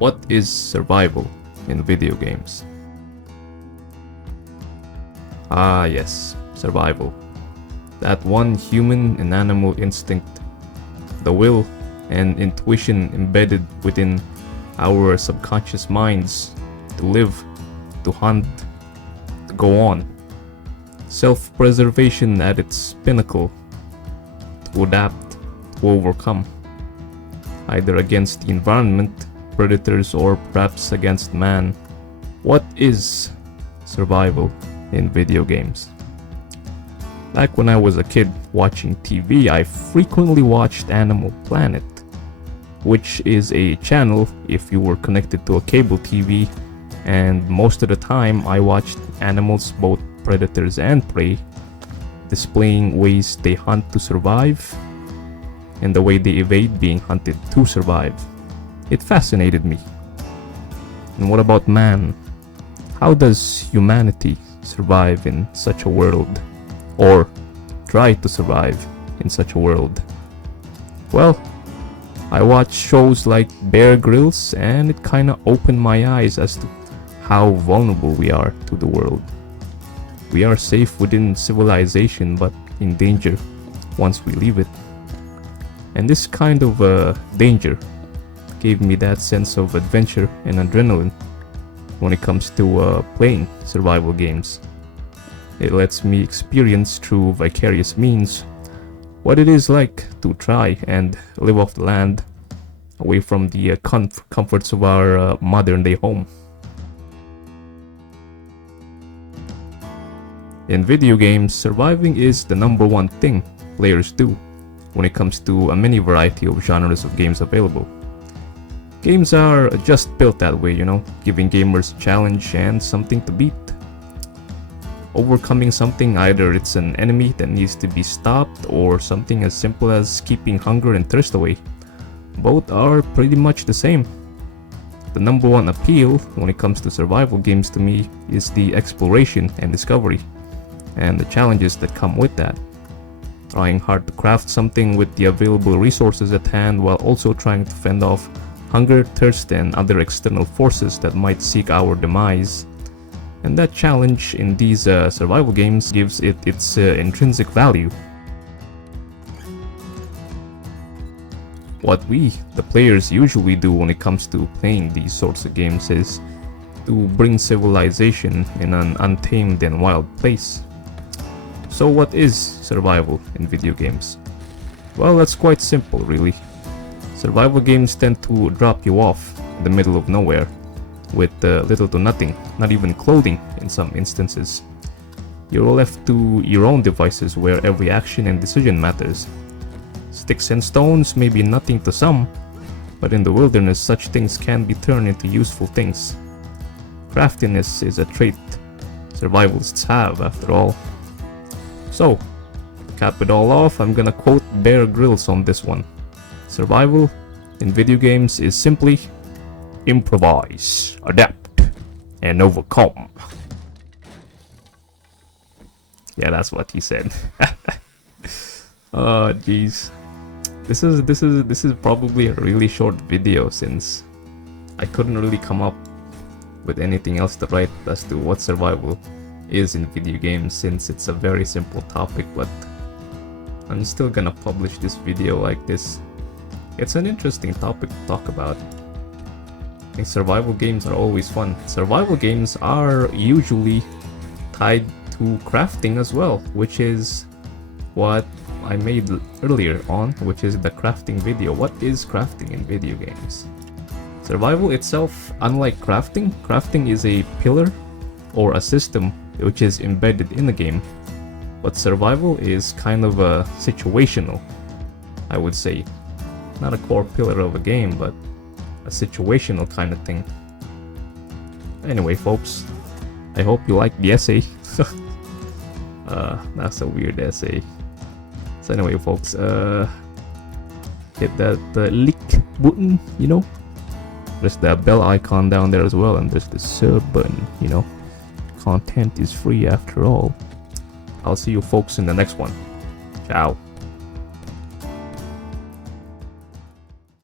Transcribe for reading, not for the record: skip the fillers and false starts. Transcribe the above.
What is survival in video games? Ah yes, survival. That one human and animal instinct, the will and intuition embedded within our subconscious minds to live, to hunt, to go on. Self-preservation at its pinnacle, to adapt, to overcome, either against the environment, predators, or perhaps against man. What is survival in video games? Back when I was a kid watching TV, I frequently watched Animal Planet, which is a channel if you were connected to a cable TV, and most of the time I watched animals, both predators and prey, displaying ways they hunt to survive and the way they evade being hunted to survive. It fascinated me. And what about man? How does humanity survive in such a world? Or try to survive in such a world? Well, I watched shows like Bear Grylls, and it kinda opened my eyes as to how vulnerable we are to the world. We are safe within civilization, but in danger once we leave it. And this kind of danger gave me that sense of adventure and adrenaline when it comes to playing survival games. It lets me experience through vicarious means what it is like to try and live off the land, away from the comforts of our modern day home. In video games, surviving is the #1 thing players do when it comes to a many variety of genres of games available. Games are just built that way, giving gamers a challenge and something to beat. Overcoming something, either it's an enemy that needs to be stopped or something as simple as keeping hunger and thirst away. Both are pretty much the same. The #1 appeal when it comes to survival games to me is the exploration and discovery, and the challenges that come with that. Trying hard to craft something with the available resources at hand while also trying to fend off hunger, thirst, and other external forces that might seek our demise. And that challenge in these survival games gives it its intrinsic value. What we, the players, usually do when it comes to playing these sorts of games is to bring civilization in an untamed and wild place. So what is survival in video games? Well, that's quite simple, really. Survival games tend to drop you off in the middle of nowhere with little to nothing, not even clothing in some instances. You're left to your own devices where every action and decision matters. Sticks and stones may be nothing to some, but in the wilderness such things can be turned into useful things. Craftiness is a trait survivalists have, after all. So, to cap it all off, I'm gonna quote Bear Grylls on this one. Survival in video games is simply improvise, adapt, and overcome. Yeah, that's what he said. Oh jeez. This is probably a really short video, since I couldn't really come up with anything else to write as to what survival is in video games, since it's a very simple topic, but I'm still gonna publish this video like this. It's an interesting topic to talk about. I think survival games are always fun. Survival games are usually tied to crafting as well, which is what I made earlier on, which is the crafting video. What is crafting in video games? Survival itself, unlike crafting is a pillar or a system which is embedded in the game, but survival is kind of a situational, I would say. Not a core pillar of a game, but a situational kind of thing. Anyway, folks, I hope you liked the essay. That's a weird essay. So anyway, folks, hit that like button, There's that bell icon down there as well, and there's the sub button, Content is free after all. I'll see you folks in the next one. Ciao.